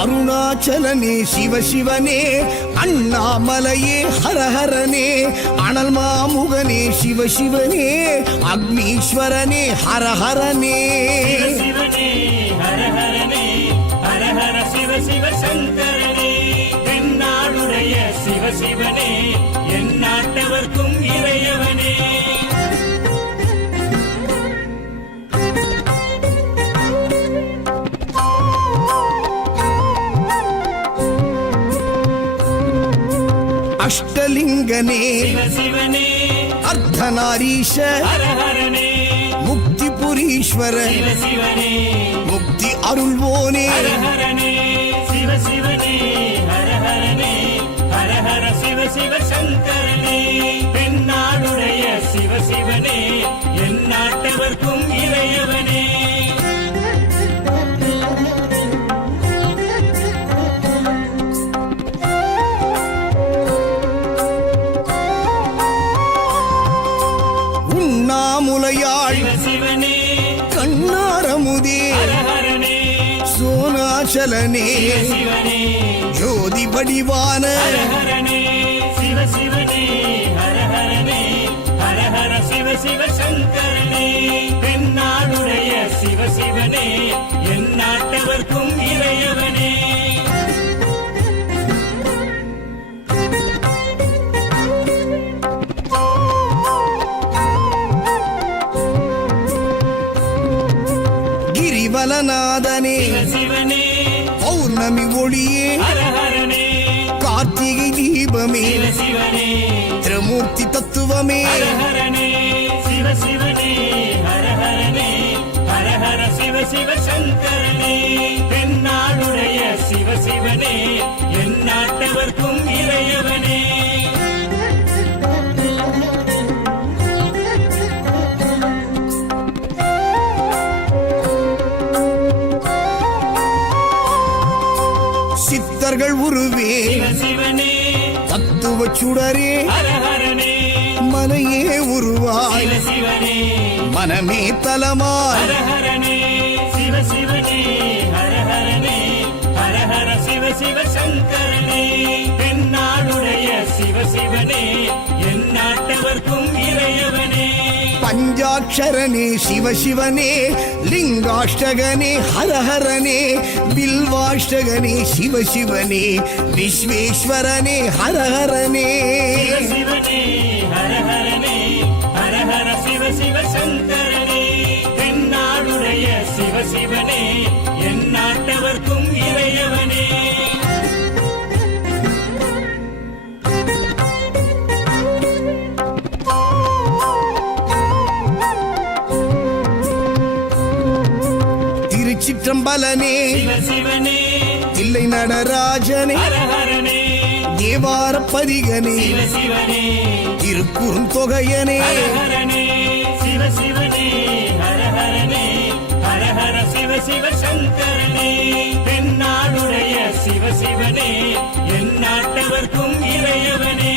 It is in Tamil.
அருணாச்சலனே சிவசிவனே, அண்ணாமலையே ஹரஹரனே, அனல் மாமுகனே சிவசிவனே, அக்னீஸ்வரனே ஹரஹரனே. சிவசிவனே ஹரஹரனே, ஹரஹர சிவ சிவ சங்கரனே, தென்னாடுடைய சிவசிவனே, என் நாட்டவர்க்கும் இறையவனே. அஷ்டலிங்கனே சிவசிவனே, அர்த்தநாரீஷ ஹரஹரனே, முக்திபுரீஸ்வர சிவசிவனே, முக்தி அருள்வோனே. ஹரஹரனே சிவசிவனே, ஹரஹரனே, ஹரஹர சிவ சிவ சங்கரனே, தென்னாடுடைய சிவசிவனே, என் நாட்டவர்க்கும் இறையவனே. உண்ணாமுலையாள் சிவசிவனே, கண்ணாரமுதே ஹரஹரனே, சோனாச்சலனே சிவசிவனே, ஜோதி வடிவான ஹரஹரனே சிவசிவனே, ஹரஹரனே, ஹரஹர சிவ சிவ சங்கரனே, தென்னாடுடைய சிவசிவனே, என் நாட்டவர்க்கும் இறையவனே. கிரிவலநாதனே சிவசிவனே, பௌர்ணமி ஒளியே ஹரஹரனே, கார்த்திகை தீபமே சிவசிவனே, திரமூர்த்தி தத்துவமே. ஹரஹரனே சிவசிவனே, ஹரஹரனே, ஹரஹர சிவ சிவ சங்கரனே, தென்னாடுடைய சிவசிவனே, என் நாட்டவர்க்கும் இறையவனே. சித்தர்கள் உருவே சிவசிவனே, தத்துவ சுடரே ஹரஹரனே, மலையே உருவாய் சிவசிவனே, மனமே தலமாய். ஹரஹரனே சிவசிவனே, ஹரஹரனே, ஹரஹர சிவ சிவ சங்கரனே, தென்னாடுடைய சிவசிவனே, என் நாட்டவர்க்கும் இறையவனே. பஞ்சாட்சரனே சிவசிவனே, லிங்காஷ்டகனே ஹரஹரனே, பில்வாஷ்டகனே சிவசிவனே, விஸ்வேஸ்வரனே ஹரஹரனே. சிவசிவனே, ஹரஹரனே, ஹரஹர சிவ சிவ சங்கரனே, தென்னாடுடைய சிவசிவனே, என் நாட்டவர்க்கும் இறையவனே. திருச்சிற்றம்பலனே சிவசிவனே, தில்லை நடராஜனே, ஹரஹரனே, தேவார பதிகனே, சிவசிவனே, திருக்குறுந்தொகையனே. ஹரஹரனே சிவசிவனே, ஹரஹரனே, ஹரஹர சிவ சிவ சங்கரனே, தென்னாடுடைய சிவசிவனே, என் நாட்டவர்க்கும் இறையவனே.